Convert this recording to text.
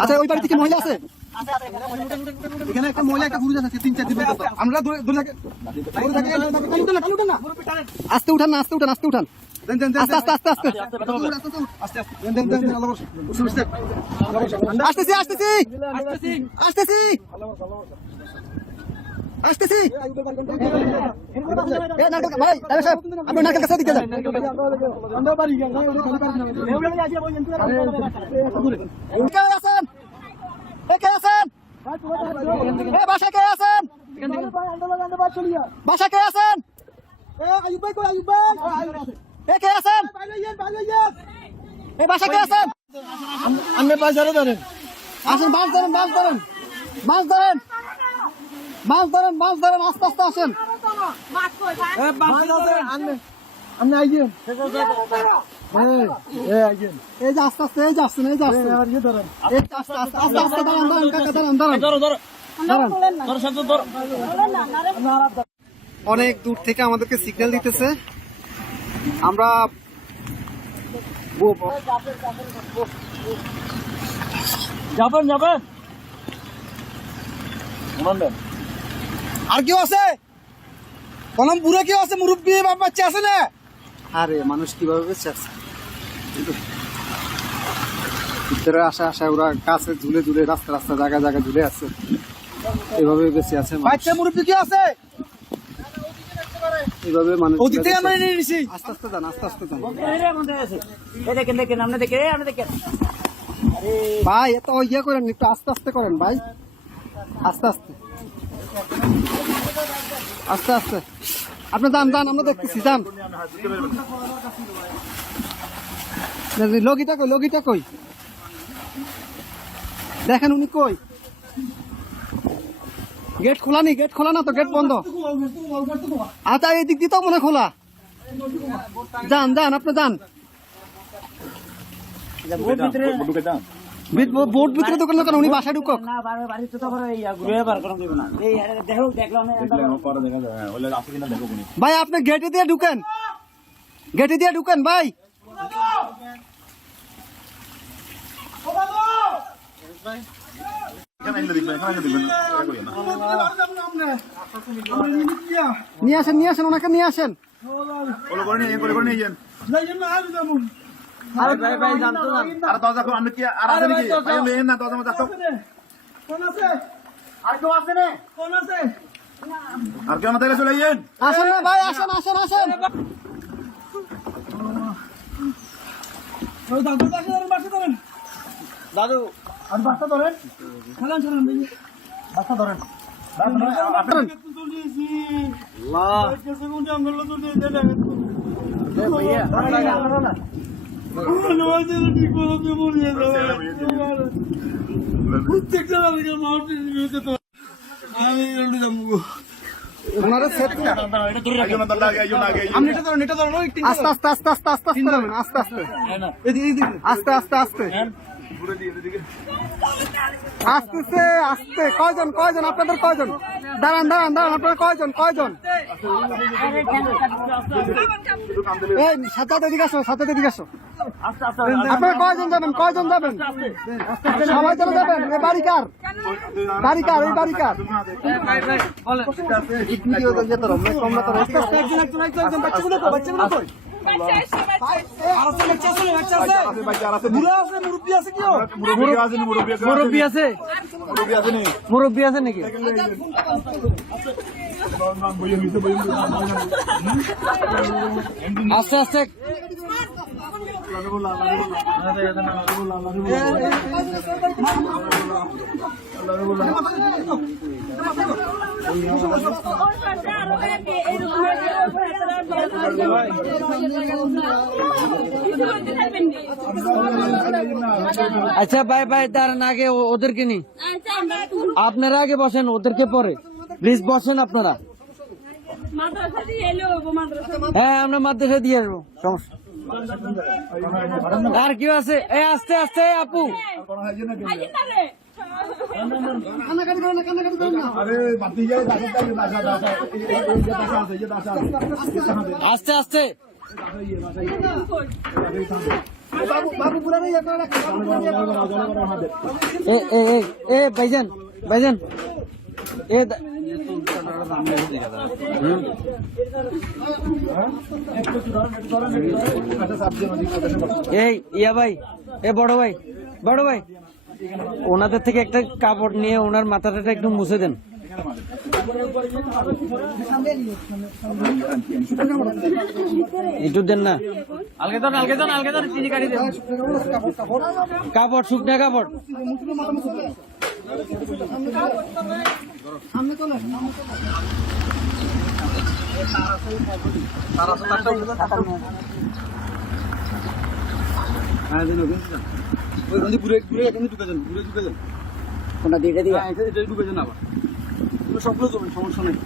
আচ্ছা ওই বাড়িতে কি মহিলা আছে? এখানে একটা মহিলা একটা পুরুষ আছে 3-4 দিন আমরা আস্তে উঠান না আস্তে উঠান আস্তে উঠান আস্তে আস্তে আস্তে আস্তে আসতেছি আসতেছি আসতেছি আসতেছি ভাই আপনি নারকেল কাছে দিকে যান কে আছেন বাসা কে আছেন বাসা কে আছেন কে আছেন বাসা কে আছেন আপনি বাজারে ধরেন আসেন মাছ ধরেন মাছ ধরেন মাছ ধরেন মাছ ধরেন মাছ ধরেন আস্তে আস্তে আসেন আপনি আইছেন এই যে আস্তে আস্তে এই যে আসছেন এই যে আসছেন আস্তে আস্তে আস্তে আস্তে দাঁড়ান দাঁড়ান কাকা দাঁড়ান দাঁড়ান অনেক দূর থেকে আমাদেরকে সিগন্যাল দিতেছে আমরা যাবেন যাবেন আর কেউ আছে কলম বুড়ো কেউ আছে মুরব্বী বাচ্চা আছে না আরে মানুষ কিভাবে বেঁচে আছে ভিতরে আসা আসা ওরা কাছে ঝুলে ঝুলে রাস্তা রাস্তা জায়গা জায়গা ঝুলে আছে এভাবে বেঁচে আছে বাচ্চা মুরব্বী কেউ আছে এইভাবে মানুষ আস্তে আস্তে যান আস্তে আস্তে যান ভাই এত ইয়ে করেন একটু আস্তে আস্তে করেন ভাই আস্তে আস্তে আস্তে আস্তে আপনি যান যান আমরা দেখতেছি যান লগিটা কই দেখেন উনি কই গেট খোলা নি গেট খোলা না তো গেট বন্ধ আচ্ছা এই দিক দিয়ে তো মনে খোলা যান যান আপনি যান বোর্ড ভিতরে দোকান দোকান উনি বাসায় ঢুকক ভাই আপনি গেটে দিয়ে ঢুকেন ভাই নিয়ে আসেন ওনাকে নিয়ে আসেন আসেন না ভাই আসেন আসেন আসেন দাদু আর বাসটা ধরেন বাসটা ধরেন আস্তে আস্তে আস্তে আস্তে আস্তে আস্তে আস্তে আস্তে আস্তে আসতেছে আসতে কয়জন আপনাদের কয়জন দাঁড়ান আপনাদের কয়জন এই সাথে দিকে আসো আপনারা কয়জন যাবেন সবাই চলে যাবেন এই বাড়িকার এই বাড়িকার মুরব্বী আছে নাকি আস্তে আস্তে আচ্ছা ভাই দাঁড়ান আগে ওদেরকে নি আপনারা আগে বসেন ওদেরকে পরে প্লিজ বসেন আপনারা হ্যাঁ আমরা মাদ্রাসা দিয়ে আসবো সমস্যা আর কি আছে এই আস্তে আস্তে আপু আস্তে আস্তে বাবু বাবু পুরা ইয়ে করে রাখেন, বাবু পুরা ইয়ে করে রাখেন। এ ভাইজান ভাইজান এ এই ইয়া ভাই এ বড় ভাই ওনাদের থেকে একটা কাপড় নিয়ে ওনার মাথাটা একটু মুছে দেন। একটু দেন না আলগে দেন চিনি কাটি দেন কাপড়, শুকনা কাপড়। সামনে চলেন, কোনটা দিয়ে সবগুলো সমস্যা নেই।